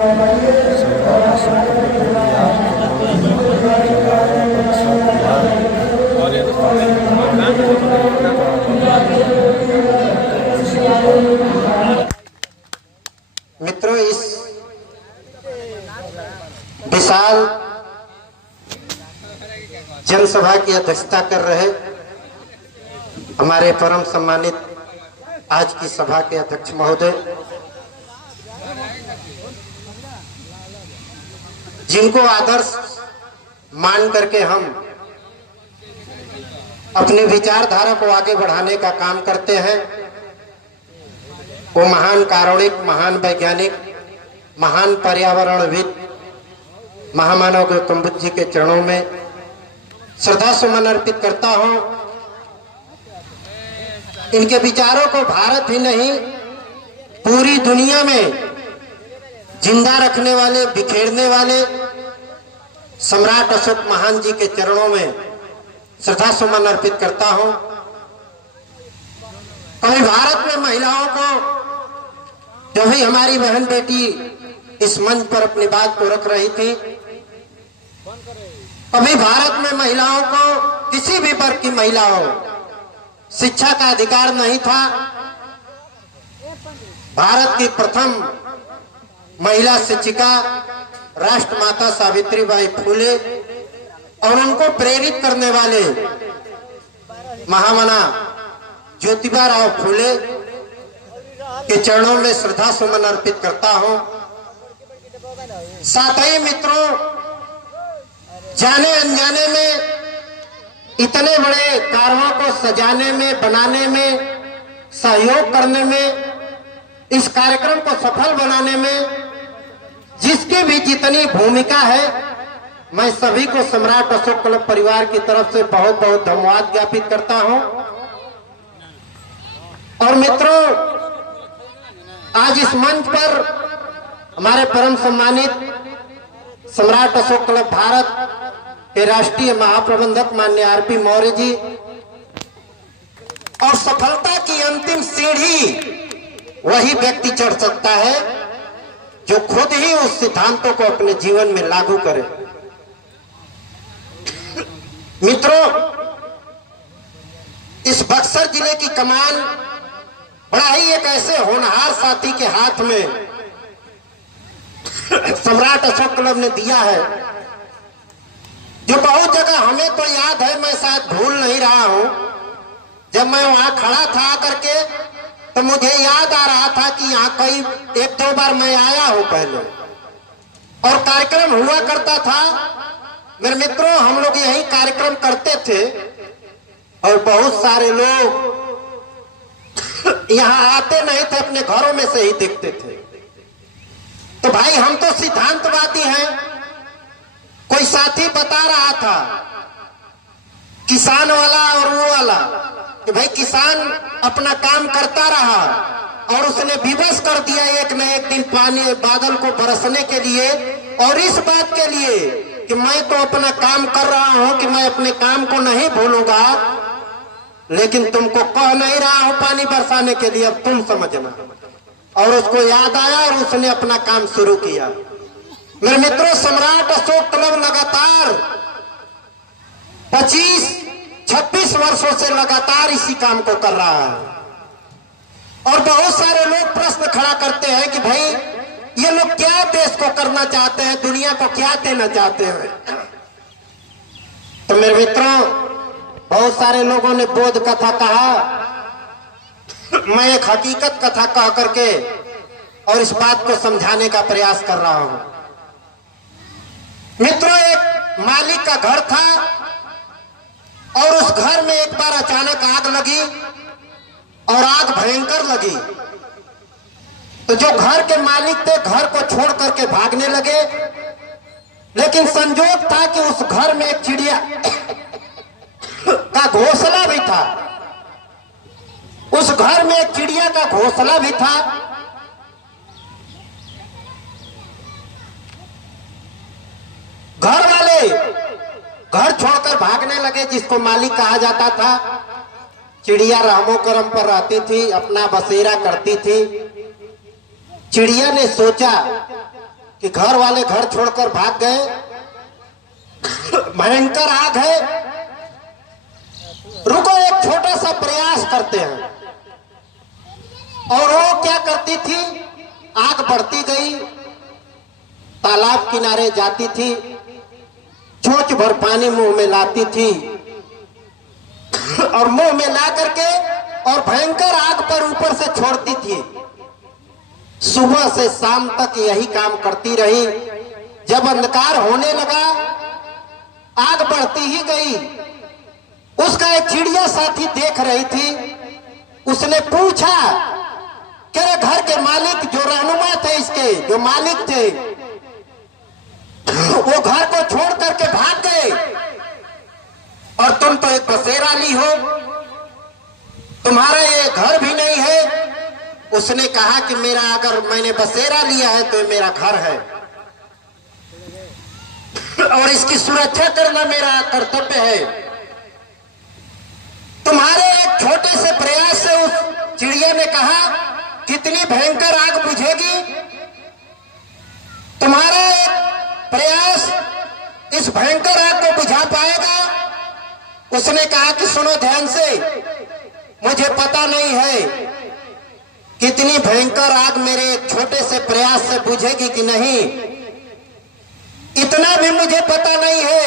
सम्राट अशोक ने दिया मित्रों, इस विशाल जनसभा की अध्यक्षता कर रहे हमारे परम सम्मानित आज की सभा के अध्यक्ष महोदय, जिनको आदर्श मान करके हम अपनी विचारधारा को आगे बढ़ाने का काम करते हैं, वो महान कारुणिक, महान वैज्ञानिक, महान पर्यावरणविद महामानव गौतम बुद्ध जी के चरणों में श्रद्धा सुमन अर्पित करता हूं। इनके विचारों को भारत ही नहीं पूरी दुनिया में जिंदा रखने वाले, बिखेरने वाले सम्राट अशोक महान जी के चरणों में श्रद्धा सुमन अर्पित करता हूं। कभी भारत में महिलाओं को, जो भी हमारी बहन बेटी इस मंच पर अपनी बात को रख रही थी, कभी भारत में महिलाओं को, किसी भी वर्ग की महिलाओं, शिक्षा का अधिकार नहीं था। भारत की प्रथम महिला शिक्षिका राष्ट्रमाता सावित्रीबाई फुले और उनको प्रेरित करने वाले महामना ज्योतिबा राव फुले के चरणों में श्रद्धा सुमन अर्पित करता हूं। साथ ही मित्रों, जाने अनजाने में इतने बड़े कार्यों को सजाने में, बनाने में, सहयोग करने में, इस कार्यक्रम को सफल बनाने में जिसकी भी जितनी भूमिका है, मैं सभी को सम्राट अशोक क्लब परिवार की तरफ से बहुत बहुत धन्यवाद ज्ञापित करता हूं। और मित्रों, आज इस मंच पर हमारे परम सम्मानित सम्राट अशोक क्लब भारत के राष्ट्रीय महाप्रबंधक माननीय आरपी मौर्य जी, और सफलता की अंतिम सीढ़ी वही व्यक्ति चढ़ सकता है जो खुद ही उस सिद्धांतों को अपने जीवन में लागू करे। मित्रों, इस बक्सर जिले की कमान बड़ा ही एक ऐसे होनहार साथी के हाथ में सम्राट अशोक क्लब ने दिया है, जो बहुत जगह हमें तो याद है, मैं शायद भूल नहीं रहा हूं। जब मैं वहां खड़ा था करके, तो मुझे याद आ रहा था कि यहाँ कई एक दो बार मैं आया हूं पहले, और कार्यक्रम हुआ करता था। मेरे मित्रों, हम लोग यही कार्यक्रम करते थे और बहुत सारे लोग यहाँ आते नहीं थे, अपने घरों में से ही देखते थे। तो भाई, हम तो सिद्धांतवादी हैं। कोई साथी बता रहा था, किसान वाला और वो वाला, कि भाई किसान अपना काम करता रहा और उसने विवश कर दिया एक न एक दिन पानी बादल को बरसने के लिए, और इस बात के लिए कि मैं तो अपना काम कर रहा हूं, कि मैं अपने काम को नहीं भूलूंगा, लेकिन तुमको कह नहीं रहा हूं पानी बरसाने के लिए, अब तुम समझना। और उसको याद आया और उसने अपना काम शुरू किया। मेरे मित्रों, सम्राट अशोक क्लब लगातार 25-26 वर्षों से लगातार इसी काम को कर रहा है। और बहुत सारे लोग प्रश्न खड़ा करते हैं कि भाई, ये लोग क्या देश को करना चाहते हैं, दुनिया को क्या देना चाहते हैं। तो मेरे मित्रों, बहुत सारे लोगों ने बोध कथा कहा, मैं एक हकीकत कथा कह करके और इस बात को समझाने का प्रयास कर रहा हूं। मित्रों, एक मालिक का घर था और उस घर में एक बार अचानक आग लगी और आग भयंकर लगी। तो जो घर के मालिक थे, घर को छोड़ करके भागने लगे, लेकिन संजोग था कि उस घर में एक चिड़िया का घोंसला भी था। उस घर में एक चिड़िया का घोंसला भी था। घर वाले घर छोड़कर भागने लगे, जिसको मालिक कहा जाता था। चिड़िया रहमो करम पर रहती थी, अपना बसेरा करती थी। चिड़िया ने सोचा कि घर वाले घर छोड़कर भाग गए, भयंकर आग है, रुको एक छोटा सा प्रयास करते हैं। और वो क्या करती थी, आग बढ़ती गई, तालाब किनारे जाती थी, चोंच भर पानी मुंह में लाती थी और मुंह में ला करके और भयंकर आग पर ऊपर से छोड़ती थी। सुबह से शाम तक यही काम करती रही। जब अंधकार होने लगा, आग बढ़ती ही गई। उसका एक चिड़िया साथी देख रही थी, उसने पूछा कि घर के मालिक जो रहनुमा थे, इसके जो मालिक थे, वो घर को छोड़ करके भाग गए और तुम तो एक बसेरा ली हो, तुम्हारा ये घर भी नहीं है। उसने कहा कि मेरा, अगर मैंने बसेरा लिया है तो मेरा घर है और इसकी सुरक्षा करना मेरा कर्तव्य है। तुम्हारे एक छोटे से प्रयास से, उस चिड़िया ने कहा, कितनी भयंकर आग बुझेगी? तुम्हारा एक प्रयास इस भयंकर आग को बुझा पाएगा? उसने कहा कि सुनो ध्यान से, मुझे पता नहीं है कितनी भयंकर आग मेरे एक छोटे से प्रयास से बुझेगी कि नहीं, इतना भी मुझे पता नहीं है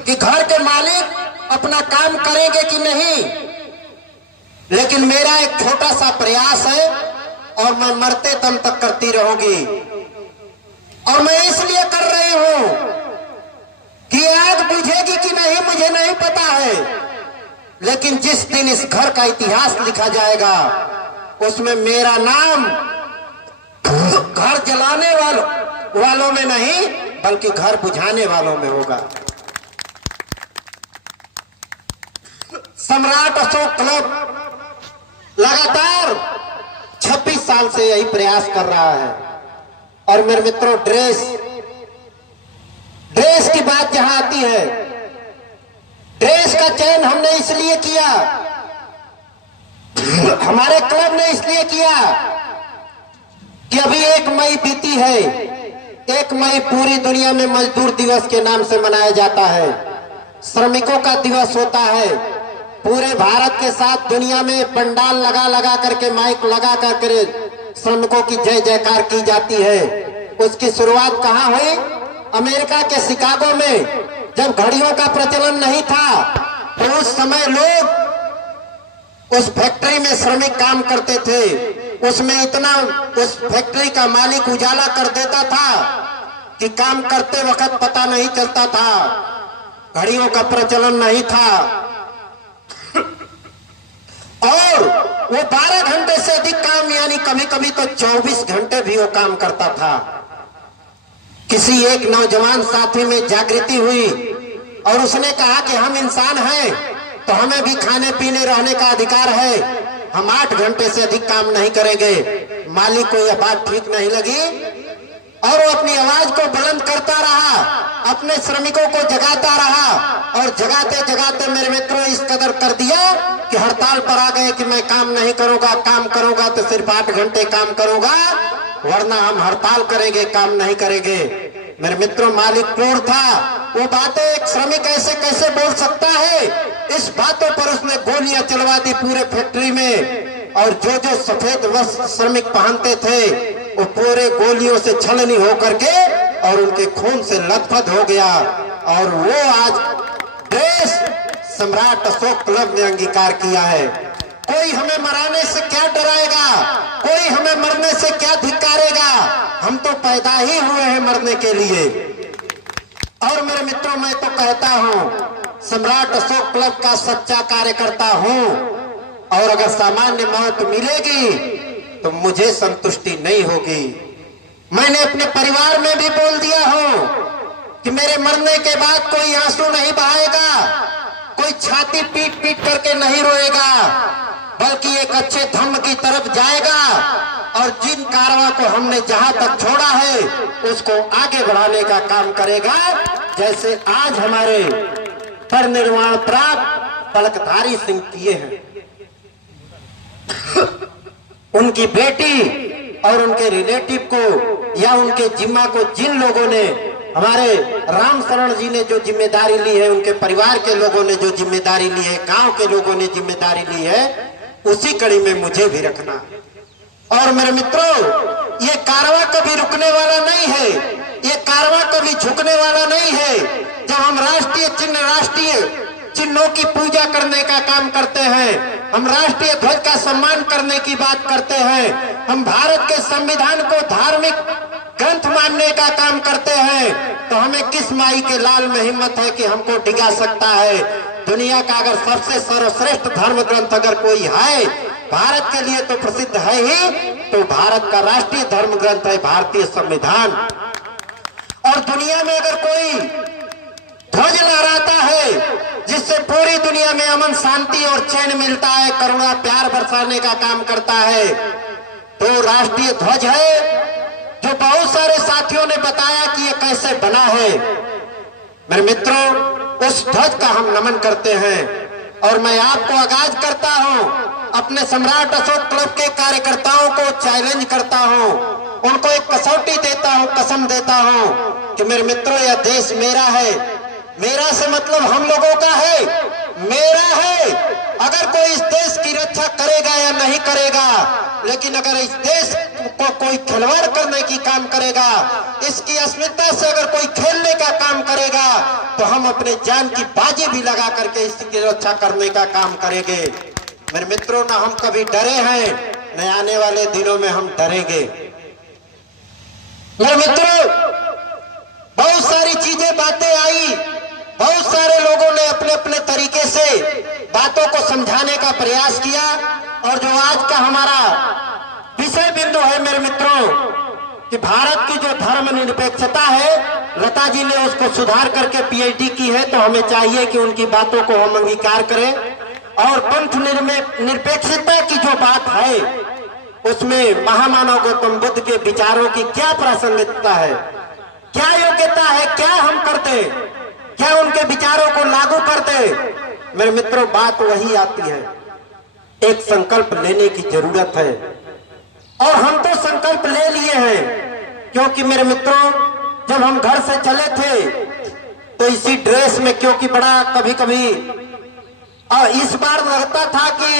कि घर के मालिक अपना काम करेंगे कि नहीं, लेकिन मेरा एक छोटा सा प्रयास है और मैं मरते दम तक करती रहूंगी। और मैं इसलिए कर रही हूं कि आग बुझेगी कि नहीं मुझे नहीं पता है, लेकिन जिस दिन इस घर का इतिहास लिखा जाएगा उसमें मेरा नाम घर जलाने वालों में नहीं बल्कि घर बुझाने वालों में होगा। सम्राट अशोक क्लब लगातार 26 साल से यही प्रयास कर रहा है। और मेरे मित्रों, ड्रेस की बात जहां आती है, ड्रेस का चयन हमने इसलिए किया, हमारे क्लब ने इसलिए किया कि अभी 1 मई बीती है। 1 मई पूरी दुनिया में मजदूर दिवस के नाम से मनाया जाता है, श्रमिकों का दिवस होता है। पूरे भारत के साथ दुनिया में पंडाल लगा लगा करके, माइक लगा करके श्रमिकों की जय जयकार की जाती है। उसकी शुरुआत कहाँ हुई? अमेरिका के शिकागो में। जब घड़ियों का प्रचलन नहीं था तो उस समय लोग उस फैक्ट्री में श्रमिक काम करते थे, उसमें इतना उस फैक्ट्री का मालिक उजाला कर देता था कि काम करते वक्त पता नहीं चलता था, घड़ियों का प्रचलन नहीं था। और वो 12 घंटे से अधिक काम, यानी कभी कभी तो 24 घंटे भी वो काम करता था। किसी एक नौजवान साथी में जागृति हुई और उसने कहा कि हम इंसान हैं तो हमें भी खाने पीने रहने का अधिकार है, हम 8 घंटे से अधिक काम नहीं करेंगे। मालिक को यह बात ठीक नहीं लगी और वो अपनी आवाज को बुलंद करता रहा, अपने श्रमिकों को जगाता रहा और जगाते जगाते मेरे मित्रों इस कदर कर दिया कि हड़ताल पर आ गए कि मैं काम नहीं करूंगा, काम करूंगा तो सिर्फ 8 घंटे काम करूंगा, वरना हम हड़ताल करेंगे, काम नहीं करेंगे। मेरे मित्रों, मालिक क्रूर था। वो बातें एक श्रमिक ऐसे कैसे बोल सकता है? इस बातों पर उसने गोलियां चलवा दी पूरे फैक्ट्री में और जो जो सफेद वस्त्र श्रमिक पहनते थे वो पूरे गोलियों से छलनी होकर के और उनके खून से लथपथ हो गया। और वो आज ड्रेस सम्राट अशोक क्लब ने अंगीकार किया है। कोई हमें मराने से क्या डराएगा, कोई हमें मरने से क्या धिक्कारेगा? हम तो पैदा ही हुए हैं मरने के लिए। और मेरे मित्रों, मैं तो कहता हूं सम्राट अशोक क्लब का सच्चा कार्यकर्ता हूं और अगर सामान्य मौत मिलेगी तो मुझे संतुष्टि नहीं होगी। मैंने अपने परिवार में भी बोल दिया हूं कि मेरे मरने के बाद कोई आंसू नहीं बहाएगा, कोई छाती पीट पीट करके नहीं रोएगा, बल्कि एक अच्छे धर्म की तरफ जाएगा और जिन कारवां को हमने जहां तक छोड़ा है उसको आगे बढ़ाने का काम करेगा। जैसे आज हमारे परिनिर्वाण प्राप्त तलकधारी सिंह किए हैं। उनकी बेटी और उनके रिलेटिव को या उनके जिम्मा को जिन लोगों ने, हमारे राम शरण जी ने जो जिम्मेदारी ली है, उनके परिवार के लोगों ने जो जिम्मेदारी ली है, गांव के लोगों ने जिम्मेदारी ली है, उसी कड़ी में मुझे भी रखना। और मेरे मित्रों, ये कारवां कभी रुकने वाला नहीं है, ये कारवां कभी झुकने वाला नहीं है। जब हम राष्ट्रीय चिन्हों की पूजा करने का काम करते हैं, हम राष्ट्रीय ध्वज का सम्मान करने की बात करते हैं, हम भारत के संविधान को धार्मिक ग्रंथ मानने का काम करते हैं, तो हमें किस माई के लाल में हिम्मत है कि हमको डिगा सकता है। दुनिया का अगर सबसे सर्वश्रेष्ठ धर्म ग्रंथ अगर कोई है भारत के लिए तो प्रसिद्ध है ही, तो भारत का राष्ट्रीय धर्म ग्रंथ है भारतीय संविधान। और दुनिया में अगर कोई ध्वज लहराता है जिससे पूरी दुनिया में अमन शांति और चैन मिलता है, करुणा प्यार बरसाने का काम करता है, तो राष्ट्रीय ध्वज है, जो बहुत सारे साथियों ने बताया कि ये कैसे बना है। मेरे मित्रों, उस ध्वज का हम नमन करते हैं। और मैं आपको आगाज करता हूं, अपने सम्राट अशोक क्लब के कार्यकर्ताओं को चैलेंज करता हूं, उनको एक कसौटी देता हूं, कसम देता हूं कि मेरे मित्रों, यह देश मेरा है। मेरा से मतलब हम लोगों का है, मेरा है। अगर कोई इस देश की रक्षा करेगा या नहीं करेगा, लेकिन अगर इस देश को कोई खिलवाड़ करने की काम करेगा, इसकी अस्मिता से अगर कोई खेलने का काम करेगा, तो हम अपने जान की बाजी भी लगा करके इसकी रक्षा करने का काम करेंगे। मेरे मित्रों, ना हम कभी डरे हैं, न आने वाले दिनों में हम डरेंगे। मेरे मित्रों, बहुत सारी चीजें बातें आई, बहुत सारे लोगों ने अपने अपने तरीके से बातों को समझाने का प्रयास किया। और जो आज का हमारा विषय बिंदु है मेरे मित्रों, कि भारत की जो धर्मनिरपेक्षता है, लता जी ने उसको सुधार करके पीएचडी की है, तो हमें चाहिए कि उनकी बातों को हम अंगीकार करें। और पंथ निरपेक्षता की जो बात है, उसमें महामानव गौतम बुद्ध के विचारों की क्या प्रासंगिकता है, क्या योग्यता है, क्या हम करते, क्या उनके विचारों को लागू करते। मेरे मित्रों, बात वही आती है, एक संकल्प लेने की जरूरत है। और हम तो संकल्प ले लिए हैं, क्योंकि मेरे मित्रों, जब हम घर से चले थे तो इसी ड्रेस में, क्योंकि बड़ा कभी कभी इस बार लगता था कि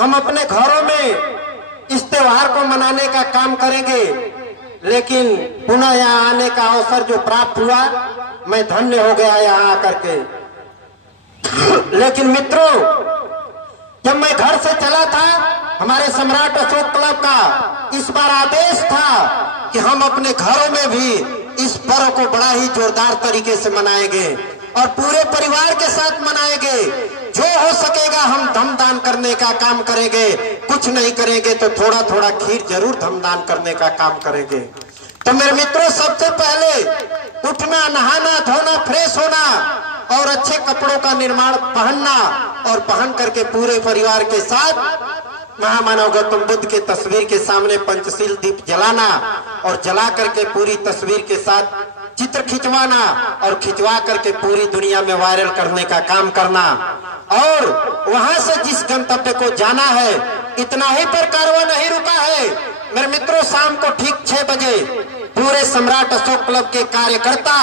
हम अपने घरों में इस त्योहार को मनाने का काम करेंगे, लेकिन पुनः यहाँ आने का अवसर जो प्राप्त हुआ, मैं धन्य हो गया यहाँ आकर के। लेकिन मित्रों, जब मैं घर से चला था, हमारे सम्राट अशोक क्लब का इस बार आदेश था कि हम अपने घरों में भी इस पर्व को बड़ा ही जोरदार तरीके से मनाएंगे और पूरे परिवार के साथ मनाएंगे। जो हो सकेगा हम धमदान करने का काम करेंगे, कुछ नहीं करेंगे तो थोड़ा थोड़ा खीर जरूर धमदान करने का काम करेंगे। तो मेरे मित्रों, सबसे पहले उठना, नहाना धोना, फ्रेश होना और अच्छे कपड़ों का निर्माण पहनना, और पहन करके पूरे परिवार के साथ महामानव गौतम बुद्ध के तस्वीर के सामने पंचशील दीप जलाना, और जला करके पूरी तस्वीर के साथ चित्र खिंचवाना, और खिंचवा करके पूरी दुनिया में वायरल करने का काम करना। और वहां से जिस गंतव्य को जाना है, इतना ही पर कारवां नहीं रुका है मेरे मित्रों। शाम को ठीक 6 बजे पूरे सम्राट अशोक क्लब के कार्यकर्ता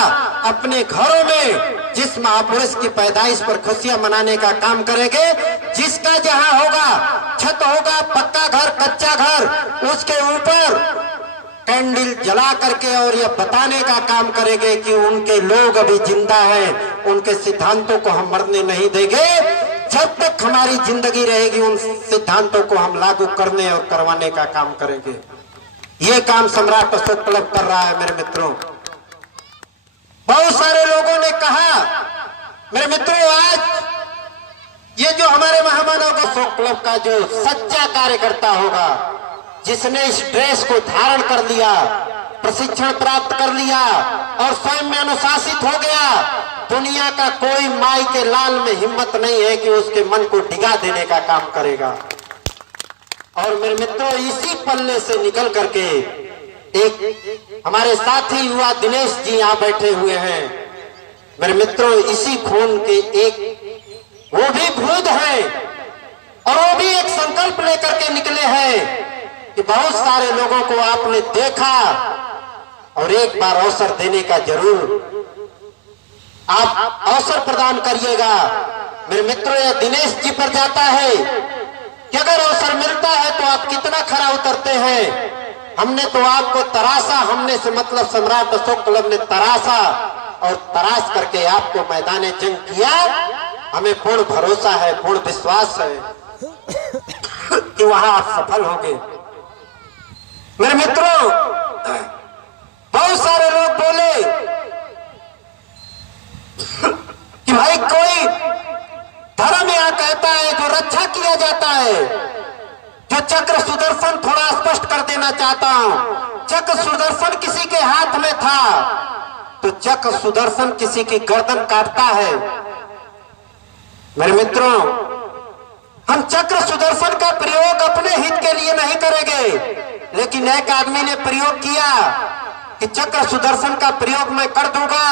अपने घरों में जिस महापुरुष की पैदाइश पर खुशियां मनाने का काम करेंगे, जिसका जहां होगा, छत होगा, पक्का घर, कच्चा घर, उसके ऊपर कैंडल जला करके और यह बताने का काम करेंगे कि उनके लोग अभी जिंदा हैं, उनके सिद्धांतों को हम मरने नहीं देंगे। जब तक हमारी जिंदगी रहेगी, उन सिद्धांतों को हम लागू करने और करवाने का काम करेंगे। ये काम सम्राट अशोक क्लब कर रहा है मेरे मित्रों। बहुत सारे लोगों ने कहा मेरे मित्रों, आज ये जो हमारे महामानव अशोक क्लब का जो सच्चा कार्यकर्ता होगा, जिसने इस ड्रेस को धारण कर लिया, प्रशिक्षण प्राप्त कर लिया और स्वयं में अनुशासित हो गया, दुनिया का कोई माई के लाल में हिम्मत नहीं है कि उसके मन को डिगा देने का काम करेगा। और मेरे मित्रों, इसी पल्ले से निकल करके एक हमारे साथी युवा दिनेश जी यहाँ बैठे हुए हैं मेरे मित्रों। इसी खून के एक वो भी भूत है, और वो भी एक संकल्प लेकर के निकले हैं कि बहुत सारे लोगों को आपने देखा और एक बार अवसर देने का जरूर आप अवसर प्रदान करिएगा। मेरे मित्रों, यह दिनेश जी पर जाता है कि अगर अवसर मिलता है तो आप कितना खरा उतरते हैं। हमने तो आपको तराशा, हमने से मतलब सम्राट अशोक क्लब ने तराशा और तराश करके आपको मैदान जंग किया। हमें पूर्ण भरोसा है, पूर्ण विश्वास है कि वहां आप सफल होंगे। मेरे मित्रों, बहुत सारे लोग बोले कि भाई कोई धर्म यहां कहता है जो रक्षा किया जाता है, जो चक्र सुदर्शन थोड़ा स्पष्ट कर देना चाहता हूं। चक्र सुदर्शन किसी के हाथ में था तो चक्र सुदर्शन किसी की गर्दन काटता है। मेरे मित्रों, हम चक्र सुदर्शन का प्रयोग अपने हित के लिए नहीं करेंगे, लेकिन एक आदमी ने प्रयोग किया कि चक्र सुदर्शन का प्रयोग मैं कर दूंगा।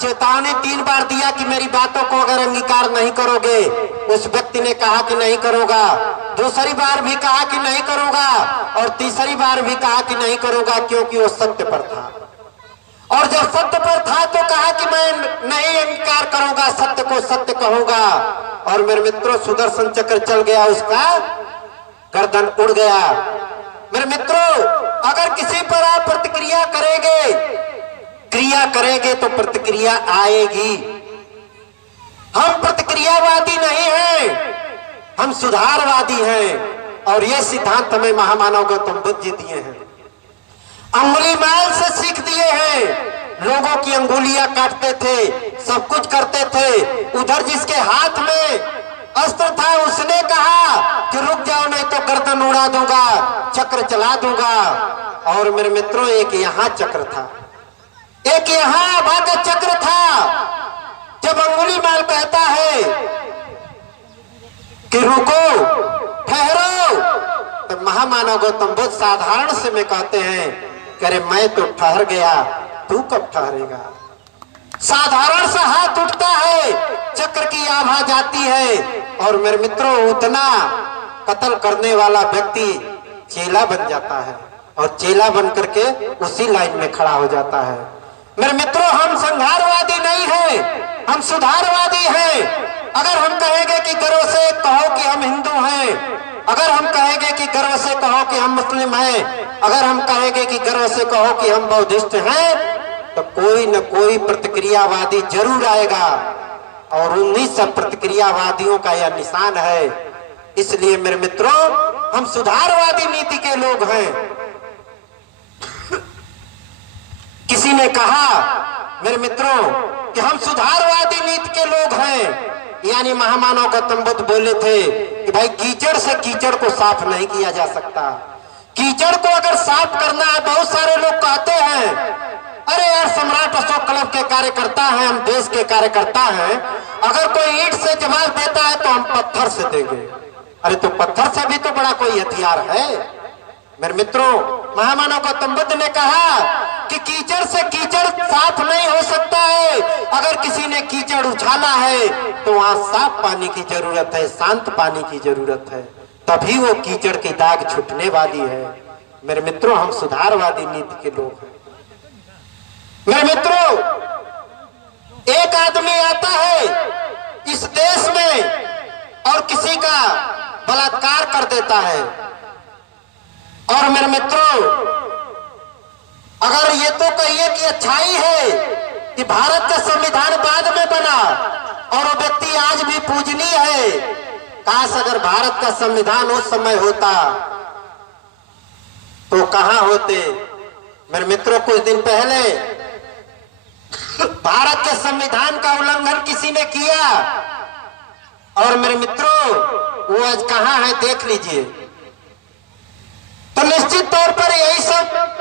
चेतावनी 3 बार दिया कि मेरी बातों को अगर अंगीकार नहीं करोगे। उस व्यक्ति ने कहा कि नहीं करूंगा, दूसरी बार भी कहा कि नहीं करूंगा और तीसरी बार भी कहा कि नहीं करूंगा, क्योंकि वो सत्य पर था। और जब सत्य पर था तो कहा कि मैं नहीं अंगीकार करूंगा, सत्य को सत्य कहूंगा। और मेरे मित्रों, सुदर्शन चक्र चल गया, उसका गर्दन उड़ गया। मेरे मित्रों, अगर किसी पर आप प्रतिक्रिया करेंगे, क्रिया करेंगे तो प्रतिक्रिया आएगी। हम प्रतिक्रियावादी नहीं हैं, हम सुधारवादी हैं। और ये सिद्धांत हमें महामानव गौतम बुद्ध जी दिए हैं। अंगुली माल से सीख दिए हैं। लोगों की अंगुलियां काटते थे, सब कुछ करते थे। उधर जिसके हाथ में अस्त्र था उसने कहा कि रुक जाओ नहीं तो गर्दन उड़ा दूंगा, चक्र चला दूंगा। और मेरे मित्रों, एक यहां चक्र था, एक यहां भाग्य चक्र था। जब अंगुली माल कहता है कि रुको, ठहरो, तो महामानव गौतम बुद्ध साधारण से में कहते हैं, अरे मैं तो ठहर गया, तू कब ठहरेगा। साधारण सा हाथ उठता है, चक्र की आभा जाती है। और मेरे मित्रों, उतना कत्ल करने वाला व्यक्ति चेला बन जाता है और चेला बन करके उसी लाइन में खड़ा हो जाता है। मेरे मित्रों, हम संहारवादी नहीं हैं, हम सुधारवादी हैं। अगर हम कहेंगे कि गर्व से कहो कि हम हिंदू हैं, अगर हम कहेंगे कि गर्व से कहो कि हम मुस्लिम हैं, अगर हम कहेंगे कि गर्व से कहो कि हम बौद्धिस्ट हैं, तो कोई न कोई प्रतिक्रियावादी जरूर आएगा। और उन्हीं सब प्रतिक्रियावादियों का यह निशान है। इसलिए मेरे मित्रों, हम सुधारवादी नीति के लोग हैं। किसी ने कहा मेरे मित्रों कि हम सुधारवादी नीति के लोग हैं, यानी महामानव गौतम बुद्ध बोले थे कि भाई कीचड़ से कीचड़ को साफ नहीं किया जा सकता। कीचड़ को अगर साफ करना है, बहुत सारे लोग कहते हैं अरे यार सम्राट अशोक क्लब के कार्यकर्ता हैं, हम देश के कार्यकर्ता हैं, अगर कोई ईंट से जवाब देता है तो हम पत्थर से देंगे। अरे तो पत्थर से भी तो बड़ा कोई हथियार है। मेरे मित्रों, महामानव गौतम बुद्ध ने कहा कि कीचड़ से कीचड़ साफ नहीं हो सकता है। अगर किसी ने कीचड़ उछाला है तो वहां साफ पानी की जरूरत है, शांत पानी की जरूरत है, तभी वो कीचड़ की दाग छूटने वाली है। मेरे मित्रों, हम सुधारवादी नीति के लोग हैं। मेरे मित्रों, एक आदमी आता है इस देश में और किसी का बलात्कार कर देता है। और मेरे मित्रों, अगर ये तो कहिए कि अच्छाई है कि भारत का संविधान बाद में बना और वो व्यक्ति आज भी पूजनीय है। काश अगर भारत का संविधान उस समय होता तो कहां होते। मेरे मित्रों, कुछ दिन पहले भारत के संविधान का उल्लंघन किसी ने किया और मेरे मित्रों वो आज कहां है देख लीजिए। तो निश्चित तौर पर यही सब